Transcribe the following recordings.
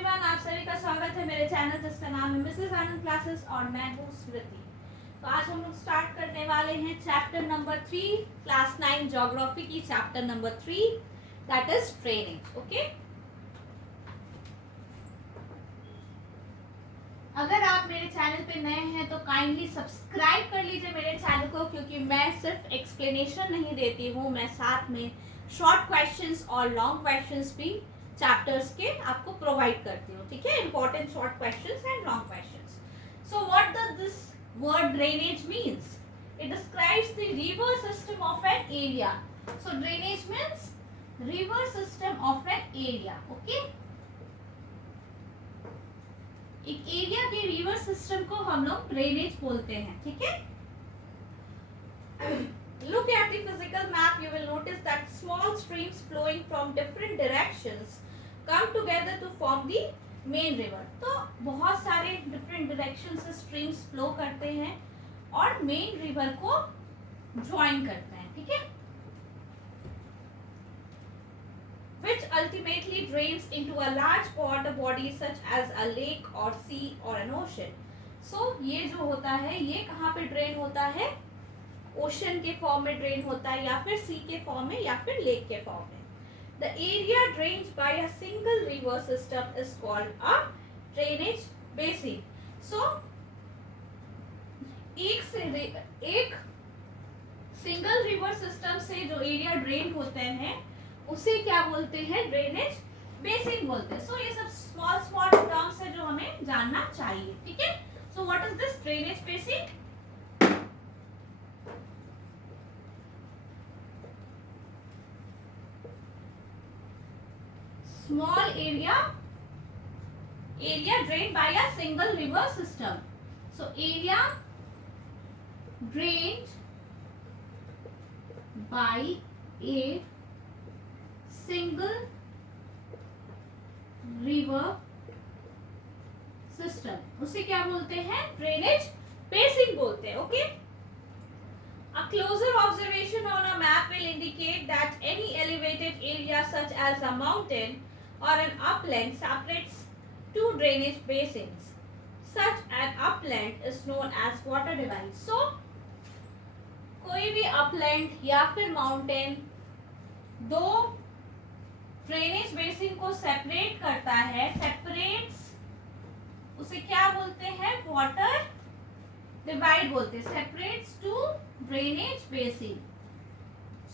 Everyone, आप सभी का स्वागत है मेरे चैनल जिसका नाम है मिसेस आनंद क्लासेस और मैं हूँ स्मृति। तो आज हम लोग स्टार्ट करने वाले हैं चैप्टर नंबर 3 क्लास 9 ज्योग्राफी की chapter number 3 that is drainage. Okay, अगर आप मेरे चैनल पे नए हैं तो काइंडली सब्सक्राइब कर लीजिए मेरे चैनल को, क्योंकि मैं सिर्फ एक्सप्लेनेशन नहीं देती हूँ, मैं साथ में शॉर्ट क्वेश्चंस और लॉन्ग क्वेश्चंस भी चैप्टर्स के आपको प्रोवाइड करती हूँ। ठीक है, important short questions and long questions. So what does this word drainage means? It describes the river system of an area. So drainage means river system of an area. Okay, एक area के river system को हम लोग drainage बोलते हैं। ठीक है, look at the physical map, you will notice that small streams flowing from different directions come together to form the main river। तो बहुत सारे different directions से streams flow करते हैं और main river को join करते हैं। ठीक है, which ultimately drains into a large water body such as a lake or sea or an ocean। so ये जो होता है ये कहाँ पे ड्रेन होता है? ओशन के फॉर्म में ड्रेन होता है, या फिर सी के फॉर्म में, या फिर लेक के फॉर्म में। The area drained by a single river system is called a drainage basin. So एक सिंगल रिवर सिस्टम से जो एरिया ड्रेन होते हैं उसे क्या बोलते हैं? ड्रेनेज बेसिन बोलते हैं। सो ये सब स्मॉल स्मॉल टर्म्स है जो हमें जानना चाहिए। ठीक है, so what is this drainage basin? Small area drained by a single river system। so area drained by a single river system उसे क्या बोलते हैं? ड्रेनेज बेसिन बोलते हैं। Okay, a closer observation on a map will indicate that any elevated area such as a mountain or an upland separates two drainage basins। Such an upland is known as water divide। so कोई भी upland या फिर mountain दो drainage basin को separate करता है, separates उसे क्या बोलते हैं? वाटर डिवाइड बोलते हैं। Separates two drainage basin.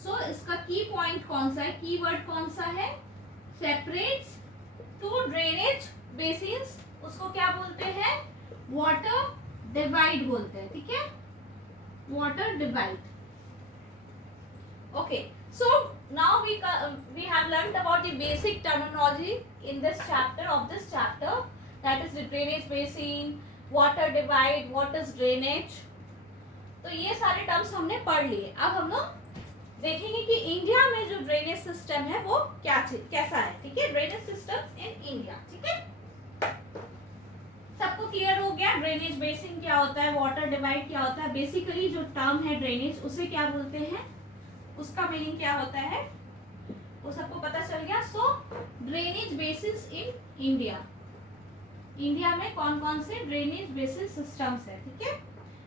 So इसका की पॉइंट कौन सा है? की वर्ड कौन सा है? सेपरेट्स टू ड्रेनेज बेसिन्स, उसको क्या बोलते हैं? वाटर डिवाइड बोलते हैं। ठीक है, water divide. Okay, so now we have learned about the basic terminology in this chapter of this chapter, that is the drainage basin, water divide, what is drainage। तो ये सारे टर्म्स हमने पढ़ लिए। अब हम लोग देखेंगे कि इंडिया में जो ड्रेनेज सिस्टम है वो कैसा है। ठीक है, ड्रेनेज सिस्टम इन इंडिया। ठीक है, सबको क्लियर हो गया ड्रेनेज बेसिन क्या होता है, वाटर डिवाइड क्या होता है? बेसिकली जो टर्म है ड्रेनेज उसे क्या बोलते हैं, उसका मीनिंग क्या होता है वो सबको पता चल गया। So drainage basis in India, India में कौन कौन से ड्रेनेज बेसिन सिस्टम्स है? ठीक है,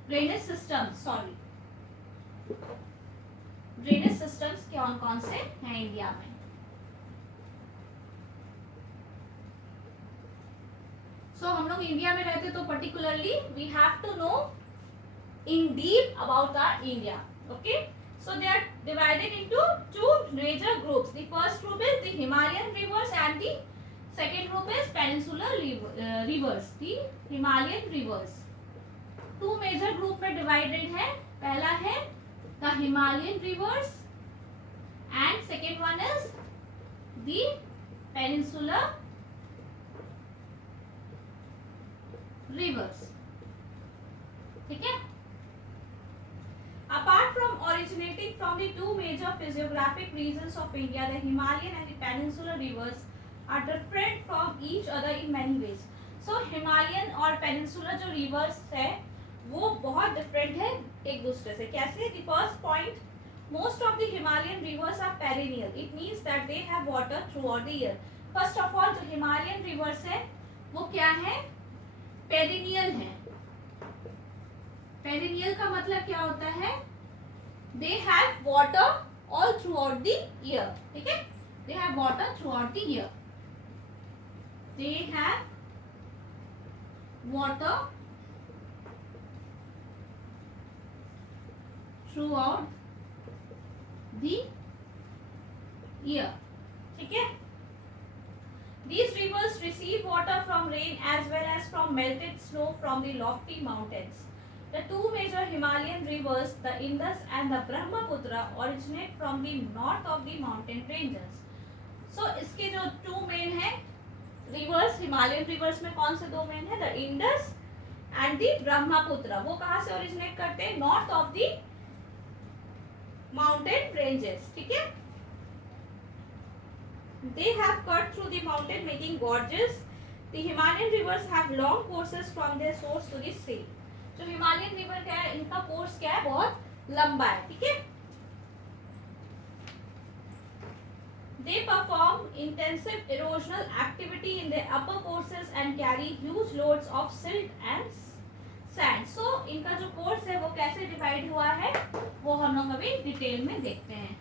drainage systems, sorry, drainage systems कौन कौन से हैं इंडिया में? हम लोग इंडिया में रहते तो particularly we have to know in deep about our India. Okay, so they are divided into two major groups। the first group is the Himalayan rivers and the second group is peninsular rivers, the Himalayan rivers। two major group में divided है। पहला है the Himalayan rivers and second one is the peninsular rivers। ठीक है, apart from originating from the two major physiographic regions of India, the Himalayan and the peninsular rivers are different from each other in many ways। so Himalayan और peninsular जो rivers है वो बहुत different है एक दूसरे से। कैसे? the first point, most of the Himalayan rivers are perennial। it means that they have water throughout the year। First of all जो हिमालयन रिवर्स है वो क्या है, पेरिनियल है। पेरिनियल का मतलब क्या होता है, they have water all through out the year, ठीक है, they have water through out the year, they have water through out the year, ठीक है। These rivers receive water from rain as well as from melted snow from the lofty mountains. The two major Himalayan rivers, the Indus and the Brahmaputra, originate from the north of the mountain ranges. So इसके जो two main है rivers, Himalayan rivers में कौन से दो main है, the Indus and the Brahmaputra, वो कहाँ से originate करते हैं, north of the mountain ranges, ठीक है। They have cut through the mountain making gorges. The Himalayan rivers have long courses from their source to the sea. जो Himalayan river क्या है, इनका कोर्स क्या है, बहुत लंबा है, ठीक है। They perform intensive erosional activity in their upper courses and carry huge loads of silt and sand. So इनका जो कोर्स है वो कैसे डिवाइड हुआ है वो हम लोग अभी डिटेल में देखते हैं।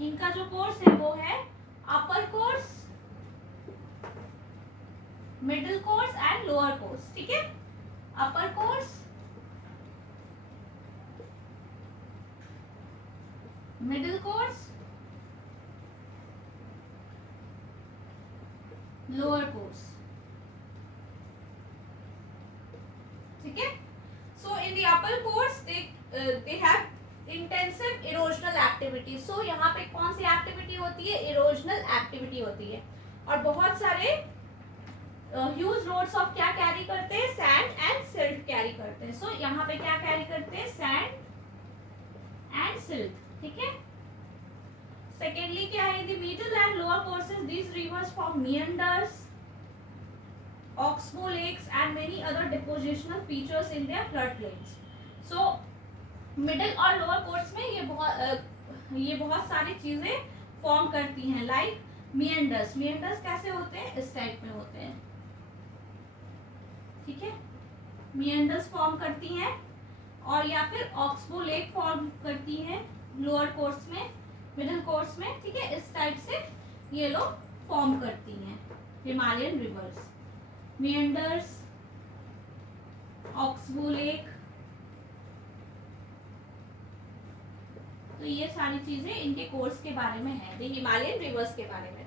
इनका जो कोर्स है वो है upper course, middle course and lower course, ठीक है। Upper course, middle course, lower course, ठीक है। So in the upper course they have intensive erosional activity. So यहाँ पे कौन सी एक्टिविटी होती है, इरोजनल एक्टिविटी होती है, और बहुत सारे ह्यूज लोड्स ऑफ क्या कैरी करते हैं, सैंड एंड सिल्ट कैरी करते हैं। सो यहाँ पे क्या कैरी करते हैं, सैंड एंड सिल्ट, ठीक है। सेकेंडली क्या है, the middle and lower courses these rivers form meanders, oxbow lakes and many other depositional features in their floodplains. So middle और लोअर कोर्स में ये बहुत सारी चीजें फॉर्म करती हैं, लाइक मिएंडर्स। मिएंडर्स कैसे होते हैं, इस टाइप में होते हैं, ठीक है। मिएंडर्स फॉर्म करती हैं, और या फिर ऑक्सबो लेक फॉर्म करती हैं लोअर कोर्स में, मिडिल कोर्स में, ठीक है। इस टाइप से ये लोग फॉर्म करती हैं हिमालयन रिवर्स, मिएंडर्स, ऑक्सबो लेक, तो ये सारी चीजें इनके कोर्स के बारे में है, द हिमालयन रिवर्स के बारे में।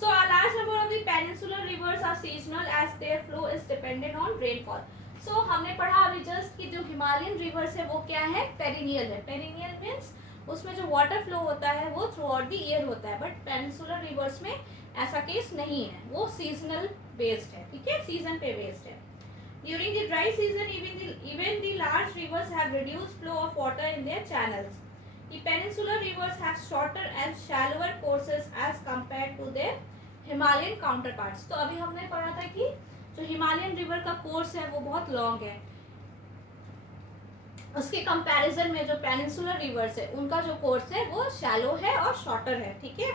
So a large number of the peninsular rivers are seasonal as their flow is dependent on rainfall. So हमने पढ़ा अभी जस्ट कि जो हिमालयन रिवर्स है वो क्या है, पेरिनियल है। पेरिनियल मीन्स उसमें जो वाटर फ्लो होता है वो थ्रू आउट द ईयर होता है, बट पेनिनसुलर रिवर्स में ऐसा केस नहीं है, वो सीजनल बेस्ड है, ठीक है, सीजन पे बेस्ड है। During the dry season, even the large rivers have reduced flow of water in their channels. The peninsular rivers have shorter and shallower courses as compared to their Himalayan counterparts. तो अभी हमने पढ़ा था कि जो Himalayan river का course है वो बहुत लॉन्ग है, उसके कंपैरिजन में जो पेनिनसुलर रिवर्स है उनका जो कोर्स है वो शैलो है और शॉर्टर है, ठीक है।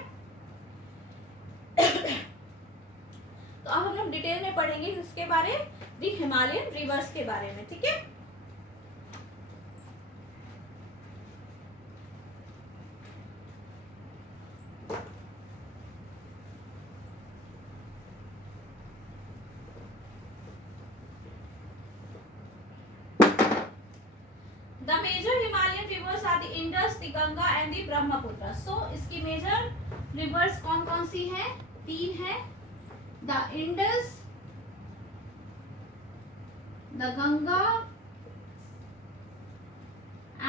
तो अब हम लोग डिटेल में पढ़ेंगे इसके बारे, दी हिमालयन रिवर्स के बारे में, ठीक है। The major Himalayan rivers are the Indus, the Ganga and the Brahmaputra. So इसकी major rivers कौन कौन सी हैं, तीन हैं, the Indus, the Ganga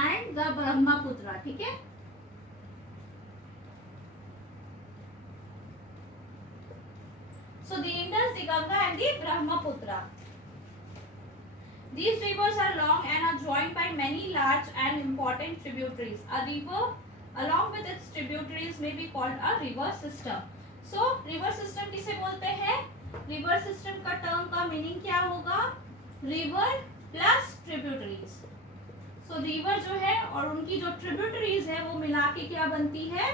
and the Brahmaputra, ठीक है। So the Indus, the Ganga and the Brahmaputra. These rivers are long and are joined by many large and important tributaries. A river along with its tributaries may be called a river system. So river system किसे बोलते हैं, river system का term का meaning क्या होगा, river plus tributaries. सो river जो है और उनकी जो ट्रिब्यूटरीज है वो मिला के क्या बनती है,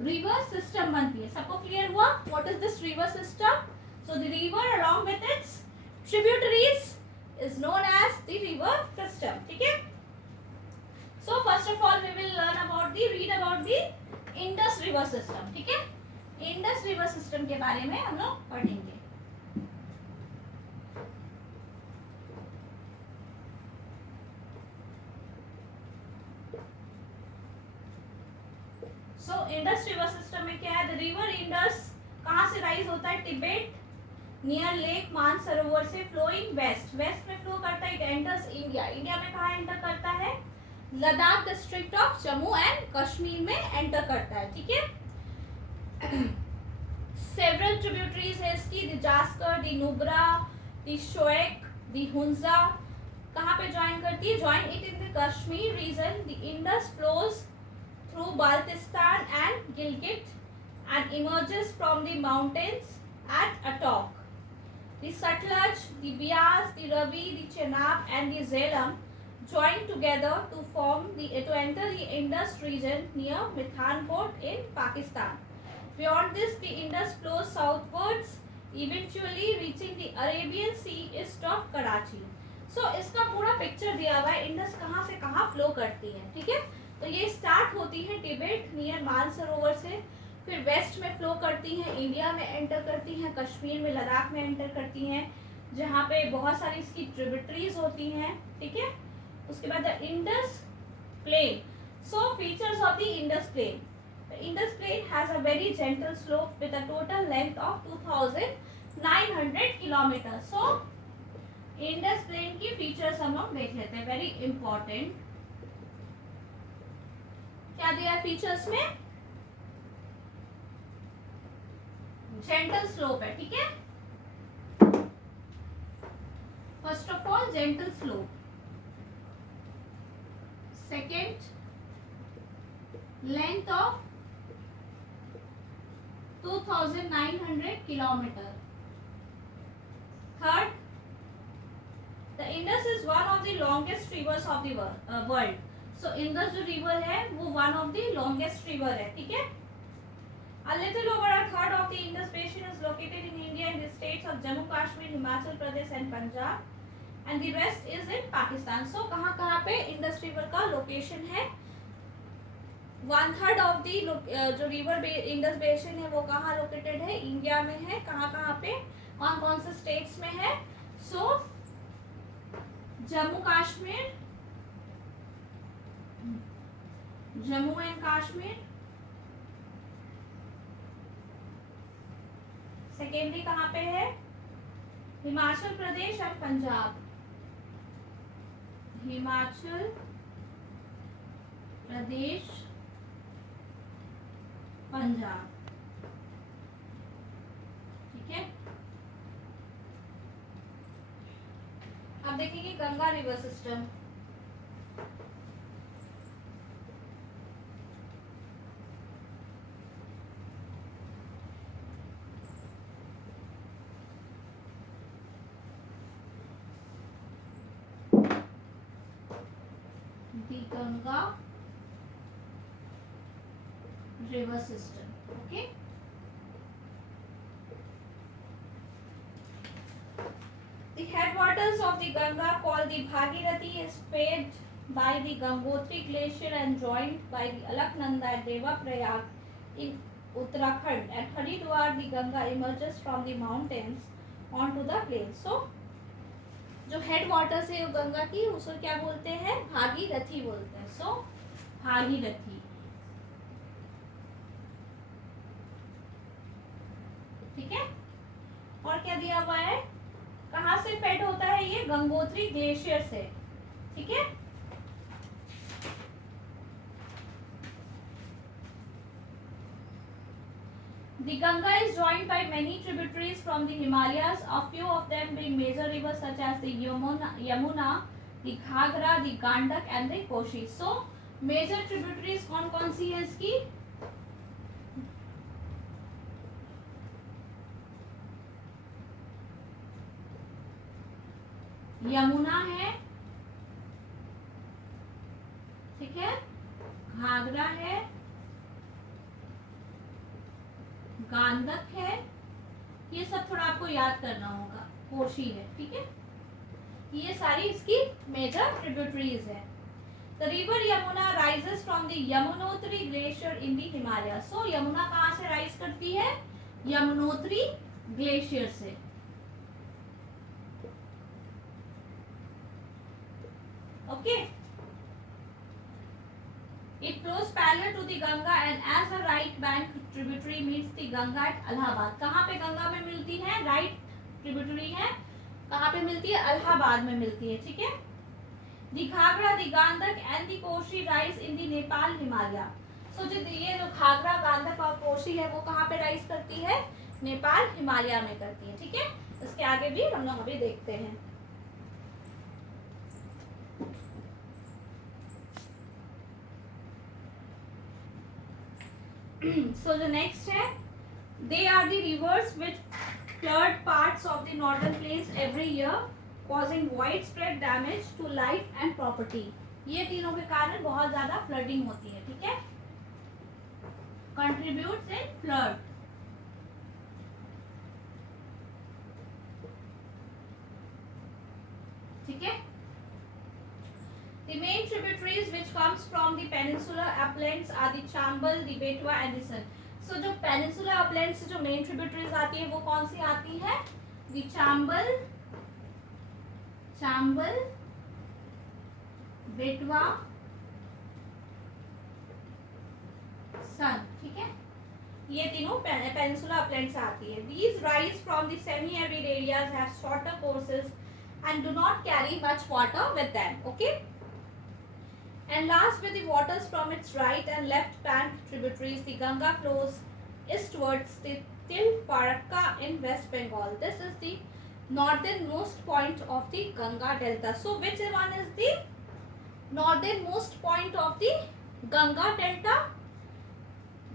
रिवर सिस्टम बनती है। सबको क्लियर हुआ what is this river system? So the river along with its tributaries is known as the river system. ठीक है, so first of all we will read about the Indus river system. ठीक है, Indus river system के बारे में हम लोग पढ़ेंगे। सो इंडस रिवर सिस्टम में क्या है, द रिवर इंडस कहाँ से राइज होता है, तिब्बत नियर लेक मानसरोवर से फ्लोइंग वेस्ट, वेस्ट में फ्लो करता है, इट एंटर्स इंडिया, इंडिया में कहाँ एंटर करता है, Ladakh district of Jammu and Kashmir में एंटर करता है। ठीक है, सेवरल ट्रिब्यूटरीज है इसकी, the Zaskar, the Nubra, the Shyok, the Hunza, कहाँ पे ज्वाइन करती है, join it in the Kashmir region, the Indus flows through Baltistan and Gilgit and emerges from the mountains at Attock. The Satluj, the Bias, the Ravi, the Chenab and the Jhelum join together to enter the Indus region near Mithanport in Pakistan. Beyond this, the Indus flows southwards, eventually reaching the Arabian Sea east of Karachi. So इसका पूरा picture दिया हुआ है, Indus कहाँ से कहाँ flow करती है। ठीक है, तो ये स्टार्ट होती है तिब्बत नियर मानसरोवर से, फिर वेस्ट में फ्लो करती हैं, इंडिया में एंटर करती हैं, कश्मीर में, लद्दाख में एंटर करती हैं, जहाँ पे बहुत सारी इसकी ट्रिब्यूटरीज होती हैं। ठीक है, उसके बाद the Indus plain. So features of the Indus plain, the Indus plain has a very gentle slope with a total length of 2900 kilometre. सो इंडस प्लेन की फीचर्स हम लोग देख लेते हैं, वेरी इंपॉर्टेंट। क्या दिया है फीचर्स में, जेंटल स्लोप है। ठीक है, first of all gentle slope, second length of 2900 kilometre, third the Indus is one of the longest reverse of the world. So Indus जो रिवर है वो one of the longest river है। ठीक है, a little over a third of the Indus basin is located in India in the states of Jammu Kashmir, Himachal Pradesh and Punjab, and the rest is in Pakistan. So कहाँ कहाँ पे Indus river का location है, 1/3 of the जो river Indus basin है वो कहाँ located है, इंडिया में है, कहाँ कहाँ पे, कौन कौन से स्टेट्स में है। सो जम्मू कश्मीर, जम्मू एंड कश्मीर, सेकेंडरी कहाँ पे है, हिमाचल प्रदेश और पंजाब, हिमाचल प्रदेश, पंजाब। ठीक है, अब देखेंगे Ganga river system. Ganga river system. Okay, the headwaters of the Ganga called the Bhagirathi is fed by the Gangotri glacier and joined by the Alaknanda at Devaprayag in Uttarakhand. At Haridwar the Ganga emerges from the mountains onto the plains. So जो head waters है गंगा की उसको क्या बोलते हैं, भागीरथी बोलते हैं। सो भागीरथी। ठीक है, और क्या दिया हुआ है, कहाँ से फेड होता है ये, गंगोत्री ग्लेशियर से। ठीक है, The Ganga is joined by many tributaries from the Himalayas, a few of them being major rivers such as the Yamuna, the Ghagra, the Gandak and the Koshi. So, major tributaries कौन कौन सी है इसकी, यमुना है, गांधक है, ये सब थोड़ा आपको याद करना होगा, कोशी है, ठीक है, ये सारी इसकी मेजर ट्रिब्यूटरीज है। The river Yamuna rises from the Yamunotri glacier in the Himalaya. So Yamuna कहाँ से राइज करती है? यमुनोत्री ग्लेशियर से। Okay, it flows parallel to the Ganga and as a right bank tributary meets the Ganga at Allahabad। कहाँ पे गंगा में मिलती है? राइट ट्रिब्यूटरी है, कहाँ पे मिलती है? इलाहाबाद में मिलती है, ठीक है। The Ghagra, the Gandak and the Koshi rise in the Nepal Himalaya। सो जो ये जो घाघरा, गांधक और कोशी है वो कहाँ पे राइज करती है? नेपाल हिमालय में करती है, ठीक है। इसके आगे भी हम लोग अभी देखते हैं। So the next है, they are the rivers which flood parts of the northern plains every year, causing widespread damage to life and property। ये तीनों के कारण बहुत ज्यादा फ्लडिंग होती है, ठीक है। Contributes in flood, ठीक है। The main tributaries which comes from the peninsular uplands are the Chambal, the Betwa and the Son। So जो peninsular uplands से जो main tributaries आती है वो कौन सी आती है? The Chambal, Betwa, Son, ठीक है। ये तीनों peninsular uplands से आती है। These rise from the semi-arid areas, have shorter courses and do not carry much water with them, okay। And last with the waters from its right and left bank tributaries, the Ganga flows eastwards till Farakka in West Bengal। This is the northernmost point of the Ganga Delta। So which one is the northernmost point of the Ganga Delta?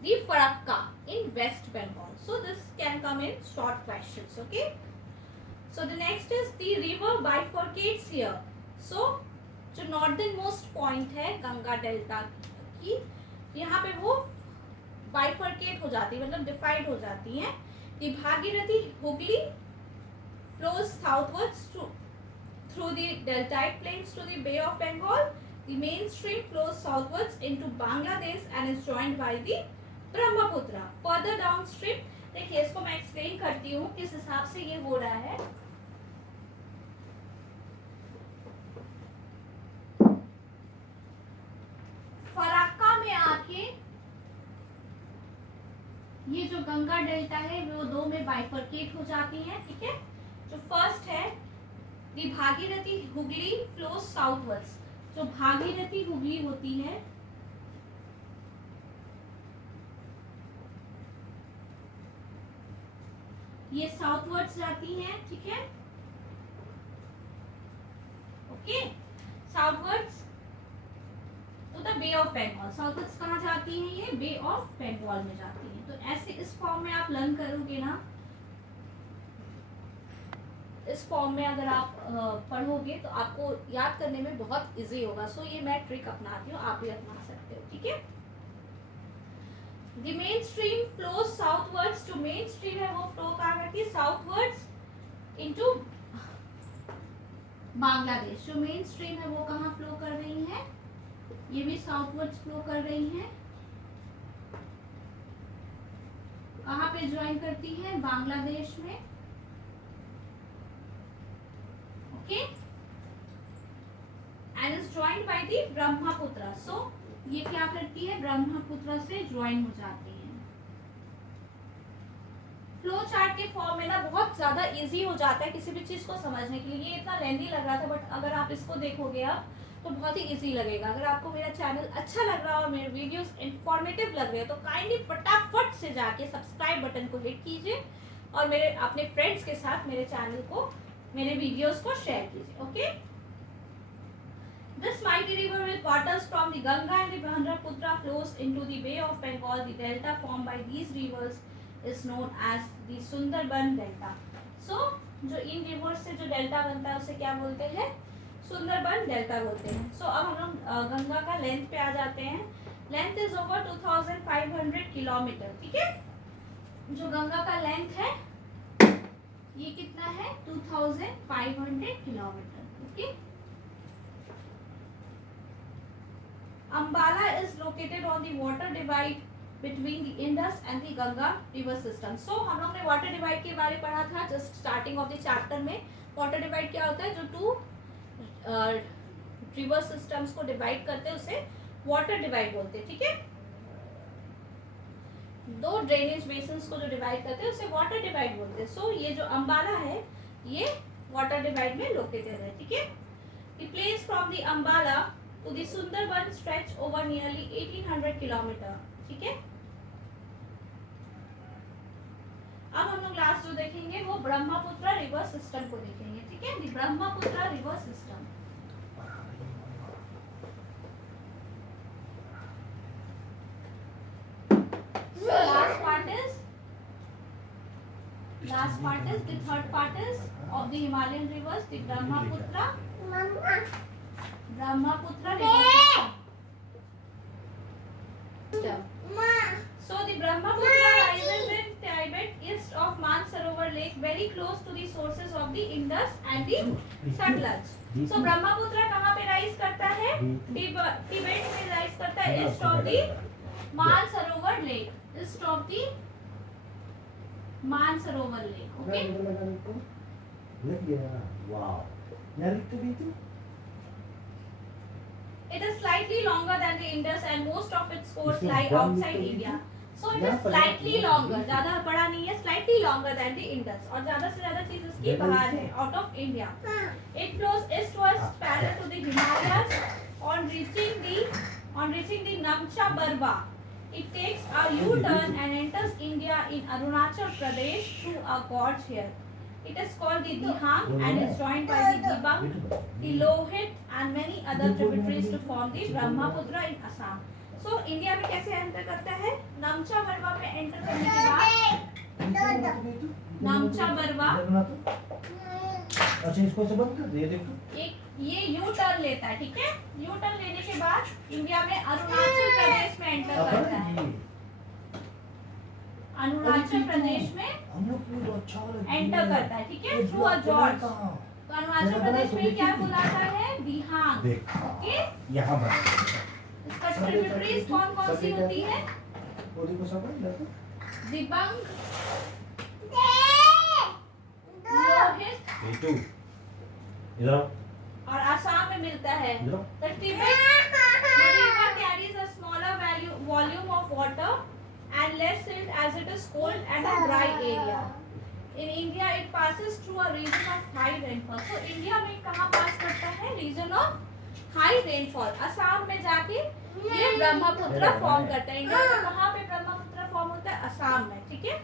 The Farakka in West Bengal। So this can come in short questions, okay। So the next is the river bifurcates here। So जो northern most point है Ganga delta की, यहाँ पे वो bifurcate हो जाती है, मतलब डिवाइड हो जाती है। The Bhagirathi Hooghly flows southwards through the deltaic plains to the Bay of Bengal. The main stream flows southwards into Bangladesh and is joined by the Brahmaputra further downstream. देखिए इसको मैं एक्सप्लेन करती हूँ किस हिसाब से ये हो रहा है। फराक्का में आके ये जो गंगा डेल्टा है वो दो में बाइफर्केट हो जाती है, ठीक है। जो फर्स्ट है दी भागीरथी हुगली फ्लोज साउथवर्ड्स। जो भागीरथी हुगली होती है ये साउथवर्ड्स जाती है, ठीक है, ओके। साउथवर्ड्स तो the Bay of Bengal, southwards कहाँ जाती हैं? ये बे ऑफ बंगाल में जाती हैं। तो ऐसे इस फॉर्म में आप लर्न करोगे ना, इस फॉर्म में अगर आप पढ़ोगे तो आपको याद करने में बहुत इजी होगा। सो ये मैं ट्रिक अपनाती हूँ, आप भी अपना सकते हो, ठीक है। The main stream flows southwards. जो मेन स्ट्रीम है वो फ्लो कहाँ करती है? Southwards into Bangladesh. जो मेन स्ट्रीम है वो कहाँ फ्लो कर रही है? ये भी साउथवर्ड्स फ्लो कर रही है। कहाँ पे ज्वाइन करती है? बांग्लादेश में, okay. And is joined by the Brahmaputra. So ये क्या करती है? ब्रह्मपुत्र से ज्वाइन हो जाती है। फ्लो चार्ट के फॉर्म में ना बहुत ज्यादा इजी हो जाता है किसी भी चीज को समझने के लिए। ये इतना लेंथी लग रहा था बट अगर आप इसको देखोगे आप तो बहुत ही इजी लगेगा। अगर आपको मेरा चैनल अच्छा लग रहा है और मेरे वीडियोस इंफॉर्मेटिव लग रहे हैं तो काइंडली फटाफट से जाके सब्सक्राइब बटन को हिट कीजिए और मेरे अपने फ्रेंड्स के साथ मेरे चैनल को, मेरे वीडियोस को शेयर कीजिए, okay. This mighty river with waters from the Ganga and the Brahmaputra flows into the Bay of Bengal. The delta formed by these rivers is known as the Sundarban Delta। So जो इन reverse से जो delta बनता है उसे क्या बोलते हैं? Sundarban delta बोलते हैं। सो अब हम लोग गंगा का लेंथ पे आ जाते हैं। लेंथ इज ओवर 2500 किलोमीटर, ठीक है। जो गंगा का लेंथ है ये कितना है 2500 kilometre. Okay. Ambala is located on the water divide between the Indus and the Ganga river system. So हम लोग ने water divide के बारे में पढ़ा था just starting of the chapter में. Water divide क्या होता है? जो two river systems को divide करते हैं उसे water divide बोलते हैं. ठीक है. दो ड्रेनेज बेसिन्स को जो डिवाइड करते हैं उसे वाटर डिवाइड बोलते हैं. सो ये जो अंबाला है ये वाटर डिवाइड में लोकेटेड है. ठीक है. The place from the Ambala to the Sundarban stretch over nearly 1800 kilometre. ठीक है. अब हम लोग लास्ट जो देखेंगे वो ब्रह्मपुत्र रिवर सिस्टम को देखेंगे. ठीक है. The Brahmaputra river system. Last part is the third part is of the Himalayan rivers, the Brahmaputra river system. So the Brahmaputra rises in Tibet east of Mansarovar Lake, very close to the sources of the Indus and the Satluj. So Brahmaputra कहाँ पे rise करता है? Tibet में rise करता है east of the Mansarovar Lake, east of the Mansarovar Lake. Okay. Wow. It is slightly longer than the Indus and most of its course lie outside India. So it is slightly longer. ज़्यादा बड़ा नहीं है. Slightly longer than the Indus. और ज़्यादा से ज़्यादा चीज़ इसकी बाहर है, out of India. It flows east-west parallel to the Himalayas. On reaching the Namcha Barwa, it takes a U-turn and enters India in Arunachal Pradesh through a gorge here. It is called the Dihang and is joined by the Dibang, the Lohit and many other tributaries to form the Brahmaputra in Assam. So India में कैसे enter करता है? नामचा बरवा में enter करने के बाद नामचा बरवा अच्छा इसको से बंद कर दे. देखो ये यू टर्न लेता है. ठीक है. यू टर्न लेने के बाद इंडिया में अरुणाचल प्रदेश में एंटर करता है. अरुणाचल प्रदेश में एंटर करता है. ठीक है. Through a George. तो अरुणाचल प्रदेश में क्या बुलाता है? दिहांग. ओके. यहाँ पर इसका ट्रिब्यूटरीज कौन कौन सी होती है? को सब दिबांग, लोहित इधर और आसाम में मिलता है. The river carries a smaller volume of water and less silt as it is cold and a dry area. In India it passes through a region of high rainfall. So India में कहाँ पास करता है? Region of high rainfall. Assam में जाके ये Brahmaputra form करता है. India में कहाँ पे ब्रह्मपुत्र फॉर्म होता है? असम में. ठीक है.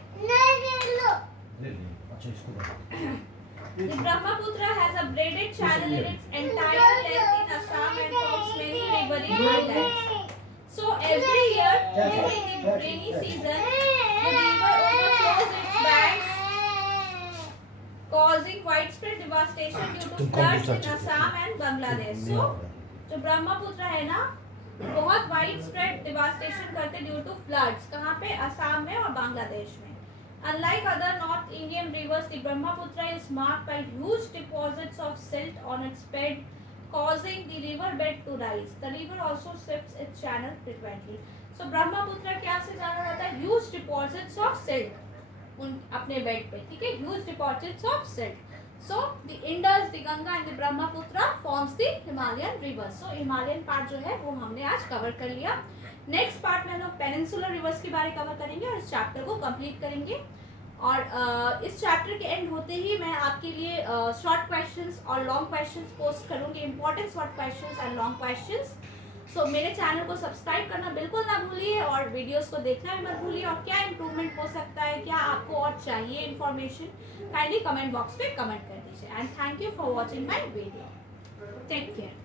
अच्छा इसको बता. The Brahmaputra has a braided channel in its entire length in Assam and forms many neighboring islands. So every year during the rainy season, the river overflows its banks, causing widespread devastation due to floods in Assam and Bangladesh. So जो ब्रह्मपुत्र है ना बहुत widespread devastation करते due to floods. कहाँ पे? असम में और बांग्लादेश में. Unlike other North Indian rivers, the Brahmaputra is marked by huge deposits of silt on its bed, causing the river bed to rise. The river also shifts its channel frequently. So Brahmaputra क्या से जाना जाता है? Huge deposits of silt उन अपने bed पे. ठीक है. Huge deposits of silt. So the Indus, the Ganga and the Brahmaputra forms the Himalayan rivers. So Himalayan part जो है वो हमने आज कवर कर लिया. नेक्स्ट पार्ट में हम लोग पेनिनसुलर रिवर्स के बारे कवर करेंगे और इस चैप्टर को कंप्लीट करेंगे. और इस चैप्टर के एंड होते ही मैं आपके लिए शॉर्ट क्वेश्चंस और लॉन्ग क्वेश्चंस पोस्ट करूंगी. Important short questions and long questions. So मेरे चैनल को सब्सक्राइब करना बिल्कुल ना भूलिए और वीडियोस को देखना भी मत भूलिए. और क्या इंप्रूवमेंट हो सकता है, क्या आपको और चाहिए इन्फॉर्मेशन, काइंडली कमेंट बॉक्स पे कमेंट कर दीजिए. And thank you for watching my video. Take care.